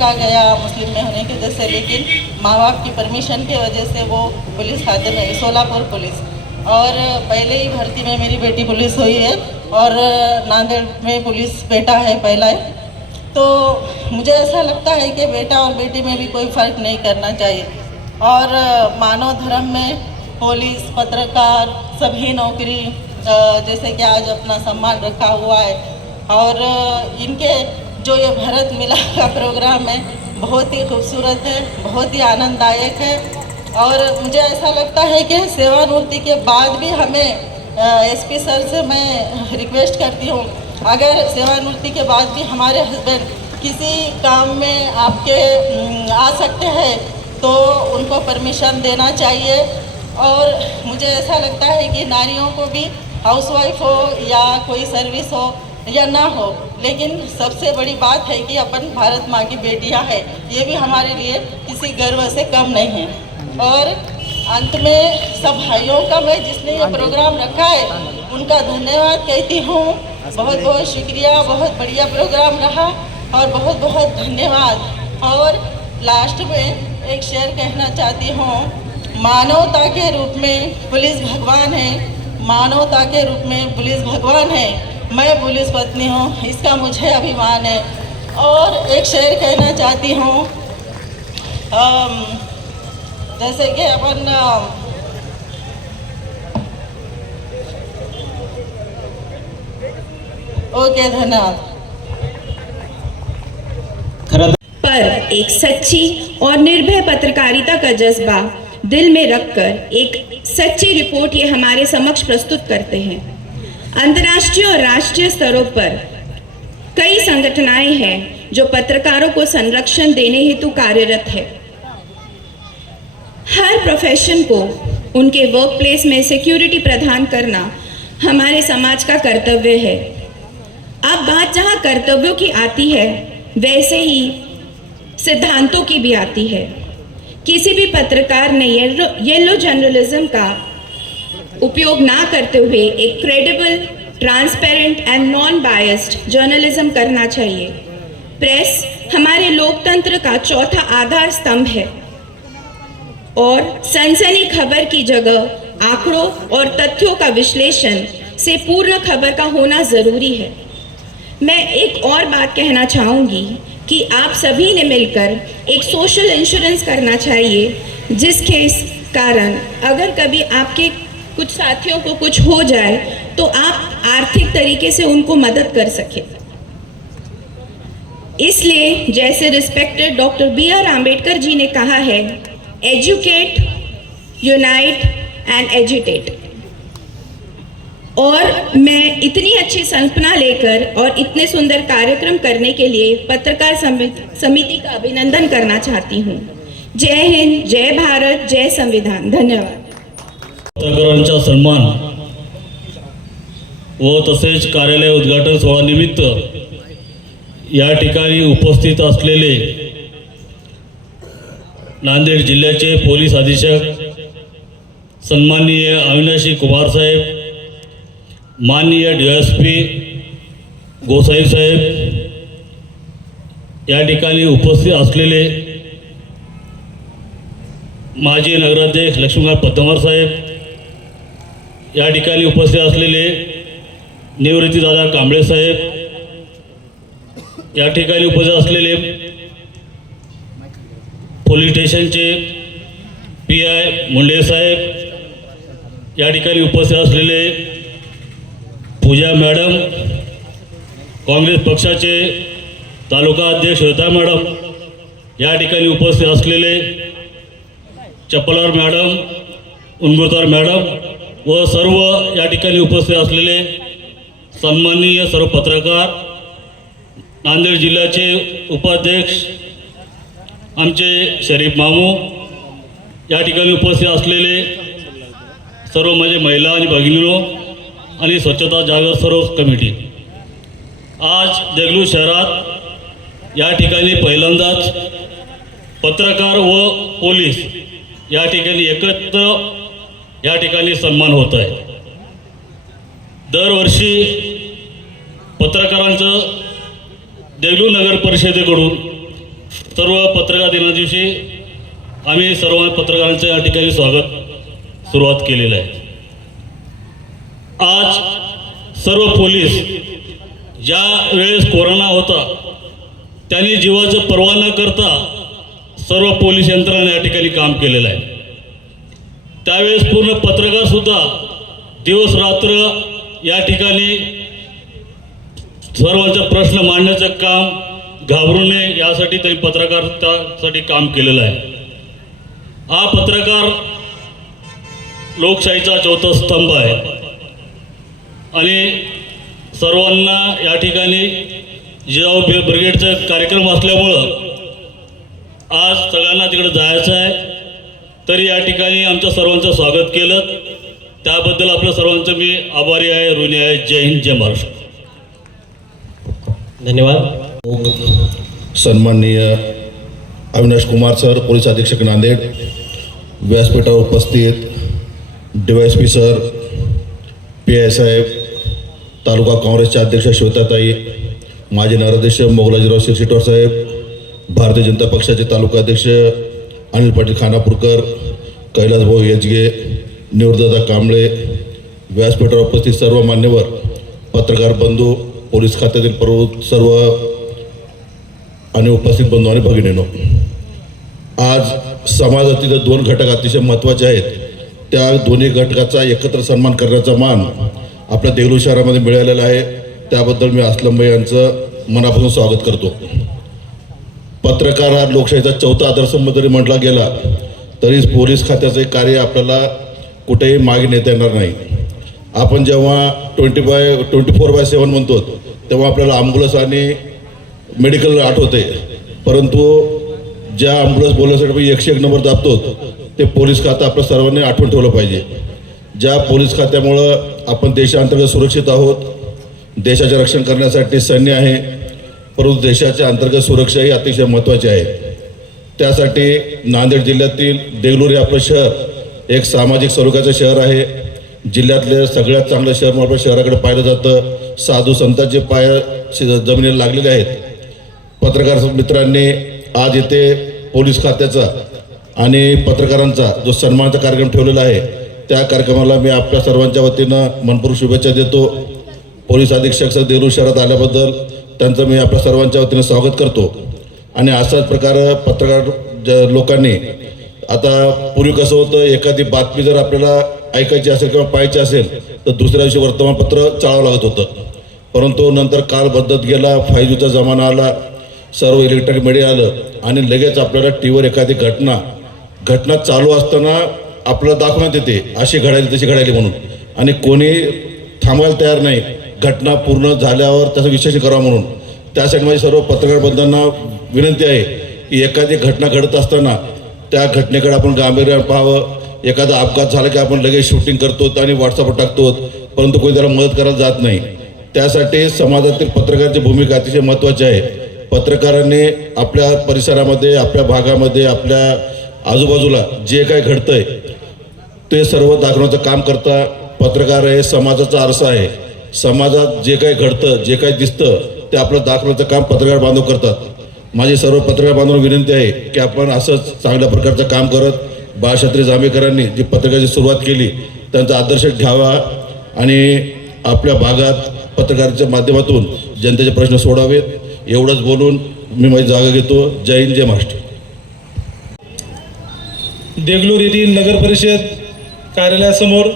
Roca गया मुस्लिम में होने की वजह से, लेकिन माँ बाप की परमिशन की वजह से वो पुलिस खाते में, सोलापुर पुलिस। और पहले ही भर्ती में मेरी बेटी पुलिस हुई है, और नांदेड़ में पुलिस बेटा है पहला है। तो मुझे ऐसा लगता है कि बेटा और बेटी में भी कोई फ़र्क नहीं करना चाहिए। और मानव धर्म में पुलिस, पत्रकार, सभी नौकरी जैसे कि आज अपना सम्मान रखा हुआ है, और इनके जो ये भरत मिला का प्रोग्राम है, बहुत ही खूबसूरत है, बहुत ही आनंददायक है। और मुझे ऐसा लगता है कि सेवानिवृत्ति के बाद भी हमें एसपी सर से मैं रिक्वेस्ट करती हूँ, अगर सेवानिवृत्ति के बाद भी हमारे हस्बैंड किसी काम में आपके आ सकते हैं तो उनको परमिशन देना चाहिए। और मुझे ऐसा लगता है कि नारियों को भी हाउसवाइफ हो या कोई सर्विस हो या ना हो लेकिन सबसे बड़ी बात है कि अपन भारत माँ की बेटियाँ हैं। ये भी हमारे लिए किसी गर्व से कम नहीं है। और अंत में सब भाइयों का मैं जिसने ये प्रोग्राम रखा है उनका धन्यवाद कहती हूँ। बहुत बहुत शुक्रिया बहुत बढ़िया प्रोग्राम रहा और बहुत बहुत धन्यवाद। और लास्ट में एक शेर कहना चाहती हूँ मानवता के रूप में पुलिस भगवान है। मानवता के रूप में पुलिस भगवान है। मैं पुलिस पत्नी हूँ, इसका मुझे अभिमान है। और एक शेर कहना चाहती हूँ जैसे कि अपन ओके, धन्यवाद। पर एक सच्ची और निर्भय पत्रकारिता का जज्बा दिल में रखकर एक सच्ची रिपोर्ट ये हमारे समक्ष प्रस्तुत करते हैं। अंतर्राष्ट्रीय और राष्ट्रीय स्तरों पर कई संगठनाएँ हैं जो पत्रकारों को संरक्षण देने हेतु कार्यरत है। हर प्रोफेशन को उनके वर्क प्लेस में सिक्योरिटी प्रदान करना हमारे समाज का कर्तव्य है। अब बात जहाँ कर्तव्यों की आती है, वैसे ही सिद्धांतों की भी आती है। किसी भी पत्रकार ने येलो येलो जर्नलिज्म का उपयोग ना करते हुए एक credible transparent and non biased journalism करना चाहिए। प्रेस हमारे लोकतंत्र का चौथा आधार स्तंभ है। और सनसनी खबर की जगह आंकड़ों और तथ्यों का विश्लेषण से पूर्ण खबर का होना ज़रूरी है। मैं एक और बात कहना चाहूँगी कि आप सभी ने मिलकर एक सोशल इंश्योरेंस करना चाहिए, जिसके कारण अगर कभी आपके कुछ साथियों को कुछ हो जाए तो आप आर्थिक तरीके से उनको मदद कर सकें। इसलिए जैसे respected doctor B R Ambedkar ji ने कहा है एजुकेट यूनाइट एंड एजुटेट और मैं इतनी अच्छी कल्पना लेकर और इतने सुंदर कार्यक्रम करने के लिए पत्रकार समिति का अभिनंदन करना चाहती हूँ। जय हिंद, जय भारत, जय संविधान। धन्यवाद। पत्रकारांचा सन्मान व तसेच कार्यालय उद्घाटन सोहळानिमित्त या ठिकाणी उपस्थित असलेले नांदेड जिल्ह्याचे पोलीस अधीक्षक सन्माननीय अविनाशी कुमार साहेब माननीय डी एस पी गोसाई साहेब या ठिकाणी उपस्थित असलेले माजी नगराध्यक्ष लक्ष्मीकांत पद्मवार साहेब या ठिकाणी उपस्थित असलेले निवृत्तीदादा कांबळे साहेब या ठिकाणी उपस्थित असलेले पोलीस स्टेशनचे पी आय मुंडे साहेब या ठिकाणी उपस्थित असलेले पूजा मॅडम काँग्रेस पक्षाचे तालुका अध्यक्ष श्वेता मॅडम या ठिकाणी उपस्थित असलेले चप्पलार मॅडम उनगुरदार मॅडम व सर्व या ठिकाणी उपस्थित असलेले सन्माननीय सर्व पत्रकार नांदेड जिल्ह्याचे उपाध्यक्ष आमचे शरीफ मामू या ठिकाणी उपस्थित असलेले सर्व माझे महिला आणि भगिनीनो आणि स्वच्छता जागर सर्व कमिटी. आज देगलूर शहरात या ठिकाणी पहिल्यांदाच पत्रकार व पोलीस या ठिकाणी एकत्र या ठिकाणी सन्मान होत आहे दरवर्षी पत्रकारांचं देगलू नगर परिषदेकडून सर्व पत्रकार दिना दिवशी आम्ही सर्व पत्रकारांचं या ठिकाणी स्वागत सुरुवात केलेलं आहे. आज सर्व पोलीस ज्या वेळेस कोरोना होता त्यांनी जीवाचं पर्वा न करता सर्व पोलीस यंत्रणा या ठिकाणी काम केलेलं आहे. त्यावेळेस पूर्ण पत्रकारसुद्धा दिवस रात्र या ठिकाणी सर्वांचा प्रश्न मांडण्याचं काम घाबरू नये यासाठी त्यांनी पत्रकारितासाठी काम केलेलं आहे. हा पत्रकार लोकशाहीचा चौथा स्तंभ आहे. आणि सर्वांना या ठिकाणी जिजाऊ ब्रिगेडचा कार्यक्रम असल्यामुळं आज सगळ्यांना तिकडे जायचं आहे. तरी या ठिकाणी आमच्या सर्वांचं स्वागत केलं. त्याबद्दल आपल्या सर्वांचं मी आभारी आहे ऋणी आहे. जय हिंद जय महाराष्ट्र. धन्यवाद. सन्माननीय अविनाश कुमार सर पोलीस अधीक्षक नांदेड व्यासपीठावर उपस्थित D Y S P sir P I साहेब तालुका काँग्रेसचे अध्यक्ष श्वेताताई माजी नगराध्यक्ष मोगलाजीराव शिरशिटवार साहेब भारतीय जनता पक्षाचे तालुका अध्यक्ष अनिल पाटील खानापूरकर कैलासभाऊ यजगे निवृत्तदा कांबळे व्यासपीठावर उपस्थित सर्व मान्यवर पत्रकार बंधू पोलीस खात्यातील प्रमुख सर्व आणि उपस्थित बंधू आणि भगिनीनो आज समाजातील दोन घटक अतिशय महत्त्वाचे आहेत. त्या दोन्ही घटकाचा एकत्र सन्मान करण्याचा मान आपल्या देगलूर शहरामध्ये मिळालेला आहे. त्याबद्दल मी असलम भाई यांचं मनापासून स्वागत करतो. पत्रकार हा लोकशाहीचा चौथा आदर्शस्तंभ जरी म्हटला गेला तरी पोलीस खात्याचे कार्य आपल्याला कुठेही मागे नेता येणार नाही. आपण जेव्हा twenty by twenty four by seven म्हणतो तेव्हा आपल्याला ॲम्ब्युलन्स आणि मेडिकल आठवते परंतु ज्या ॲम्ब्युलन्स बोलण्यासाठी एकशे एक नंबर दाबतो ते पोलीस खातं आपल्या सर्वांनी आठवण ठेवलं पाहिजे. ज्या पोलीस खात्यामुळं आपण देशांतर्गत सुरक्षित आहोत देशाचे रक्षण करण्यासाठी सैन्य आहे परंतु देशाच्या अंतर्गत सुरक्षा ही अतिशय महत्त्वाची आहे. त्यासाठी नांदेड जिल्ह्यातील देगलूर हे आपलं शहर एक सामाजिक स्वरूपाचं शहर आहे. जिल्ह्यातले सगळ्यात चांगलं शहर म्हणून आपल्या शहराकडे पाहिलं जातं. साधू संतांचे पाय जमिनीला लागलेले आहेत. पत्रकार मित्रांनी आज इथे पोलीस खात्याचा आणि पत्रकारांचा जो सन्मानाचा कार्यक्रम ठेवलेला आहे त्या कार्यक्रमाला मी आपल्या सर्वांच्या वतीनं मनपूर्वक शुभेच्छा देतो. पोलीस अधीक्षक सर देरू शहरात आल्याबद्दल त्यांचं मी आपल्या सर्वांच्या वतीनं स्वागत करतो. आणि अशाच प्रकार पत्रकार ज लोकांनी आता पूर्वी कसं होतं एखादी बातमी जर आपल्याला ऐकायची असेल किंवा पाहायची असेल तर दुसऱ्या दिवशी वर्तमानपत्र चाळावं लागत होतं. परंतु नंतर काल बदलत गेला फाय जीचा जमाना आला सर्व इलेक्ट्रॉनिक मीडिया आलं आणि लगेच आपल्याला टी व्हीवर एखादी घटना घटना चालू असताना आपल्याला दाखवण्यात येते अशी घडायली तशी घडायली म्हणून. आणि कोणी थांबायला तयार नाही घटना पूर्ण झाल्यावर त्याचं विश्लेषण करावं म्हणून. त्यासाठी माझी सर्व पत्रकार बंधूंना विनंती आहे की एखादी घटना घडत असताना त्या घटनेकडे आपण गांभीर्य पाहावं. एखादा अपघात झाला की आपण लगेच शूटिंग करतो आणि व्हॉट्सअपवर टाकतो. परंतु कोणी त्याला मदत करायला जात नाही. त्यासाठी समाजातील पत्रकारांची भूमिका अतिशय महत्त्वाची आहे. पत्रकारांनी आपल्या परिसरामध्ये आपल्या भागामध्ये आपल्या आजूबाजूला जे काही घडतंय ते सर्व दाखवण्याचं काम करता पत्रकार हे समाजाचा आरसा आहे. समाजात जे काही घडतं जे काही दिसतं ते आपलं दाखवण्याचं काम पत्रकार बांधव करतात. माझी सर्व पत्रकार बांधवांना विनंती आहे की आपण असंच चांगल्या प्रकारचं काम करत बाळशास्त्री जांभेकरांनी जी पत्रकाराची सुरुवात केली त्यांचा आदर्श घ्यावा आणि आपल्या भागात पत्रकाराच्या माध्यमातून जनतेचे प्रश्न सोडावेत. एवढंच बोलून मी माझी जागा घेतो. जय हिंद जय महाराष्ट्र. देगलूर येथील नगर परिषद कार्यालयासमोर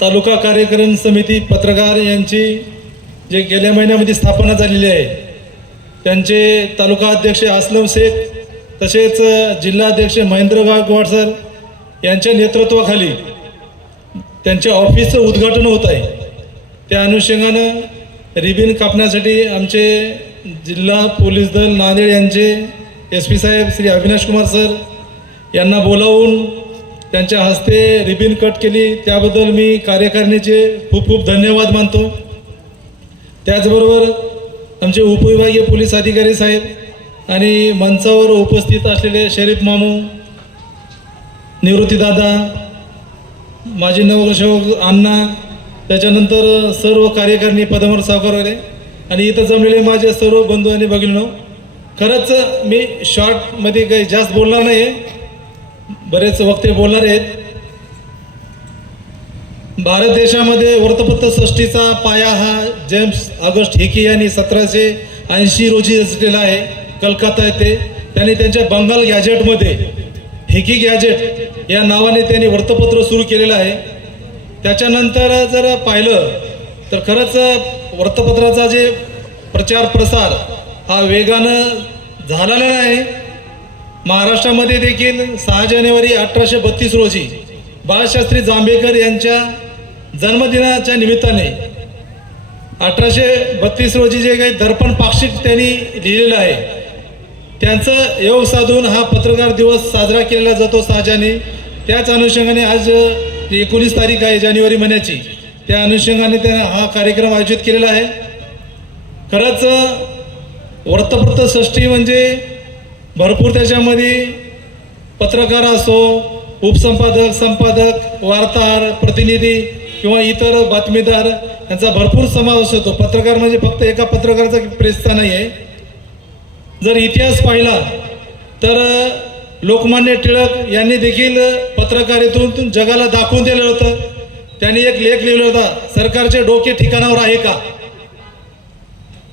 तालुका कार्यक्रम समिती पत्रकार यांची जे गेल्या महिन्यामध्ये स्थापना झालेली आहे त्यांचे तालुका अध्यक्ष असलम शेख तसेच जिल्हाध्यक्ष महेंद्र गायकवाड सर यांच्या नेतृत्वाखाली त्यांच्या ऑफिसचं उद्घाटन होत आहे. त्या अनुषंगानं रिबिन कापण्यासाठी आमचे जिल्हा पोलीस दल नांदेड यांचे एस पी साहेब श्री अविनाश कुमार सर यांना बोलावून त्यांच्या हस्ते रिबिन कट केली. त्याबद्दल मी कार्यकारिणीचे खूप खूप धन्यवाद मानतो. त्याचबरोबर आमचे उपविभागीय पोलीस अधिकारी साहेब आणि मंचावर उपस्थित असलेले शरीफ मामू निवृत्तीदादा माजी नगरसेवक अण्णा त्याच्यानंतर सर्व कार्यकारिणी पदमर सावकार वगैरे आणि इथं जमलेले माझे सर्व बंधू आणि भगिनीनो खरंच मी शॉर्टमध्ये काही जास्त बोलणार नाही आहे बरेच वक्ते बोलणार आहेत. भारत देशामध्ये वृत्तपत्र सृष्टीचा पाया हा जेम्स ऑगस्ट हिकी यांनी सतराशे ऐंशी रोजी रचलेला आहे. कलकत्ता येथे त्यांनी त्यांच्या बंगाल गॅजेटमध्ये हिकी गॅजेट या नावाने त्यांनी वृत्तपत्र सुरू केलेलं आहे. त्याच्यानंतर जर पाहिलं तर खरंच वृत्तपत्राचा जे प्रचार प्रसार हा वेगानं झालेला नाही. महाराष्ट्रामध्ये देखील सहा जानेवारी अठराशे बत्तीस रोजी बाळशास्त्री जांभेकर यांच्या जन्मदिनाच्या निमित्ताने अठराशे बत्तीस रोजी जे काही दर्पण पाक्षिक त्यांनी लिहिलेलं आहे त्यांचं योग साधून हा पत्रकार दिवस साजरा केला जातो सहाजाने. त्याच अनुषंगाने आज एकोणीस तारीख आहे जानेवारी महिन्याची. त्या अनुषंगाने त्या हा कार्यक्रम आयोजित केलेला आहे. खरंच वृत्तपत्र सृष्टी म्हणजे भरपूर त्याच्यामध्ये पत्रकार असो उपसंपादक संपादक वार्ताहर प्रतिनिधी किंवा इतर बातमीदार यांचा भरपूर समावेश होतो. पत्रकार म्हणजे फक्त एका पत्रकाराचा प्रेसचा नाही आहे जर इतिहास पाहिला तर लोकमान्य टिळक यांनी देखील पत्रकारितून जगाला दाखवून दिलं होतं. त्यांनी एक लेख लिहिला होता सरकारचे डोके ठिकाणावर आहे का?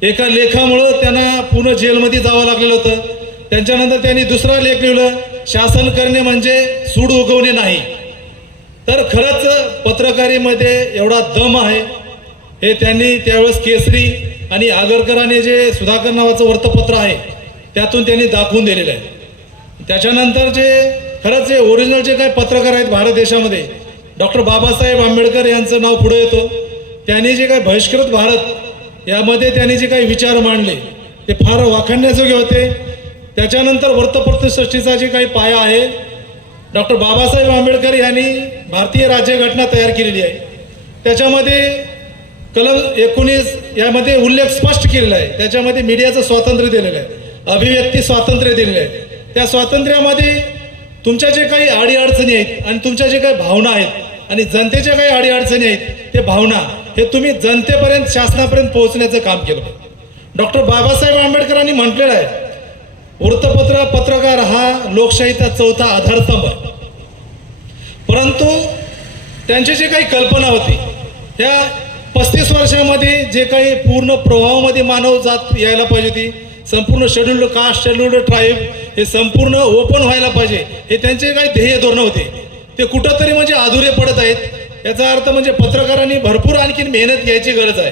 एका लेखामुळं त्यांना पूर्ण जेलमध्ये जावं लागलेलं होतं. त्यांच्यानंतर त्यांनी दुसरा लेख लिहिलं शासन करणे म्हणजे सूड उगवणे नाही. तर खरंच पत्रकारीमध्ये एवढा दम आहे हे त्यांनी त्यावेळेस केसरी आणि आगरकरांनी जे सुधाकर नावाचं वृत्तपत्र आहे त्यातून त्यांनी दाखवून दिलेलं आहे. त्याच्यानंतर जे खरंच जे ओरिजिनल जे काही पत्रकार आहेत भारत देशामध्ये डॉक्टर बाबासाहेब आंबेडकर यांचं नाव पुढे येतं. त्यांनी जे काही बहिष्कृत भारत यामध्ये त्यांनी जे काही विचार मांडले ते फार वाखाणण्याजोगे होते. त्याच्यानंतर वृत्तपत्रसृष्टीचा जे काही पाया आहे डॉक्टर बाबासाहेब आंबेडकर यांनी भारतीय राज्यघटना तयार केलेली आहे. त्याच्यामध्ये कलम एकोणीस यामध्ये उल्लेख स्पष्ट केलेला आहे. त्याच्यामध्ये मीडियाचं स्वातंत्र्य दिलेलं आहे. अभिव्यक्ती स्वातंत्र्य दिलेलं आहे. त्या स्वातंत्र्यामध्ये तुमच्या जे काही अडीअडचणी आहेत आणि तुमच्या जे काही भावना आहेत आणि जनतेच्या काही अडीअडचणी आहेत ते भावना हे तुम्ही जनतेपर्यंत शासनापर्यंत पोहोचण्याचं काम केलं डॉक्टर बाबासाहेब आंबेडकरांनी म्हटलेलं आहे वृत्तपत्र पत्रकार हा लोकशाहीचा चौथा आधारस्तंभ. आहे परंतु त्यांची जी काही कल्पना होती त्या पस्तीस वर्षामध्ये जे काही पूर्ण प्रवाहामध्ये मानव जात यायला पाहिजे होती संपूर्ण शेड्युल्ड कास्ट शेड्युल्ड ट्राईब हे संपूर्ण ओपन व्हायला पाहिजे हे त्यांचे काही ध्येय धोरणं होते. ते कुठंतरी म्हणजे अधुरे पडत आहेत. याचा अर्थ म्हणजे पत्रकारांनी भरपूर आणखीन मेहनत घ्यायची गरज आहे.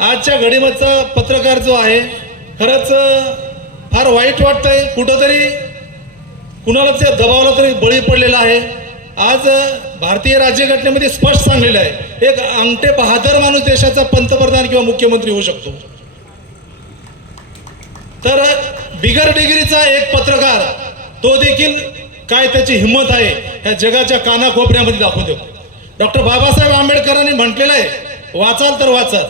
आजच्या घडीमधचा पत्रकार जो आहे खरंच फार वाईट वाटतंय. कुठंतरी कुणाला त्या दबावाला तरी बळी पडलेला आहे. आज भारतीय राज्यघटनेमध्ये स्पष्ट सांगलेलं आहे. एक अंगठे बहादर माणूस देशाचा पंतप्रधान किंवा मुख्यमंत्री होऊ शकतो. तर बिगर डिग्रीचा एक पत्रकार तो देखील काय त्याची हिंमत आहे ह्या जगाच्या कानाकोपऱ्यामध्ये दाखवून देतो. डॉक्टर बाबासाहेब आंबेडकरांनी म्हटलेलं आहे वाचाल तर वाचाल.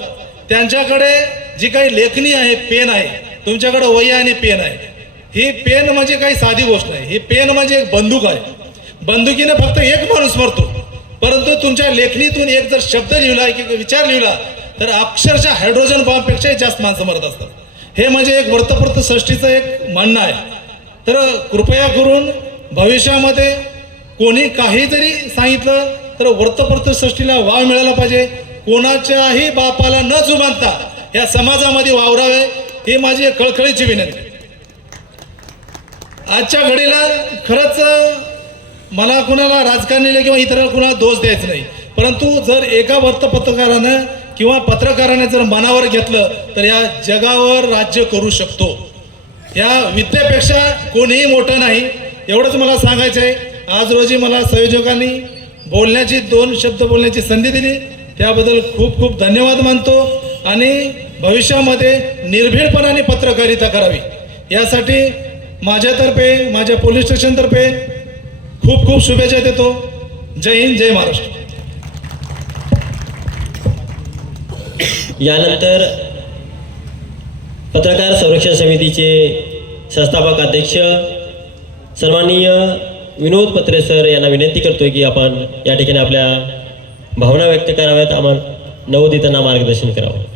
त्यांच्याकडे जी काही लेखणी आहे पेन आहे तुमच्याकडे वही आणि पेन आहे. ही पेन म्हणजे काही साधी गोष्ट नाही. ही पेन म्हणजे एक बंदूक आहे. बंदुकीने फक्त एक माणूस मरतो. परंतु तुमच्या लेखणीतून एक जर शब्द लिहिला की विचार लिहिला तर अक्षरशः हायड्रोजन बॉम्बपेक्षाही जास्त माणसं मरत असतात. हे म्हणजे एक वृत्तपत्र सृष्टीचं एक म्हणणं आहे. तर कृपया करून भविष्यामध्ये कोणी काही जरी सांगितलं तर वृत्तपत्र सृष्टीला वाव मिळाला पाहिजे. कोणाच्याही बापाला न जुमानता या समाजामध्ये वावरावे. ही माझी कळकळीची विनंती. आजच्या घडीला खरंच मला कुणाला राजकारणीला किंवा इतरांना कुणाला दोष द्यायचा नाही. परंतु जर एका वृत्तपत्रकारानं किंवा पत्रकाराने जर मनावर घेतलं तर या जगावर राज्य करू शकतो. या विद्येपेक्षा कोणीही मोठं नाही. एवढंच मला सांगायचं आहे. आज रोजी मला संयोजकांनी बोलण्याची दोन शब्द बोलण्याची संधी दिली. त्याबद्दल खूप खूप धन्यवाद मानतो. आणि भविष्यामध्ये निर्भीडपणाने पत्रकारिता करावी. यासाठी माझ्यातर्फे माझ्या पोलीस स्टेशनतर्फे खूप खूप शुभेच्छा देतो. जय हिंद जय महाराष्ट्र. यानंतर पत्रकार संरक्षण समितीचे संस्थापक अध्यक्ष सन्माननीय विनोद पत्रे सर यांना विनंती करतोय की आपण या ठिकाणी आपल्या भावना व्यक्त कराव्यात. आम्हाला नवोदितांना मार्गदर्शन करावं.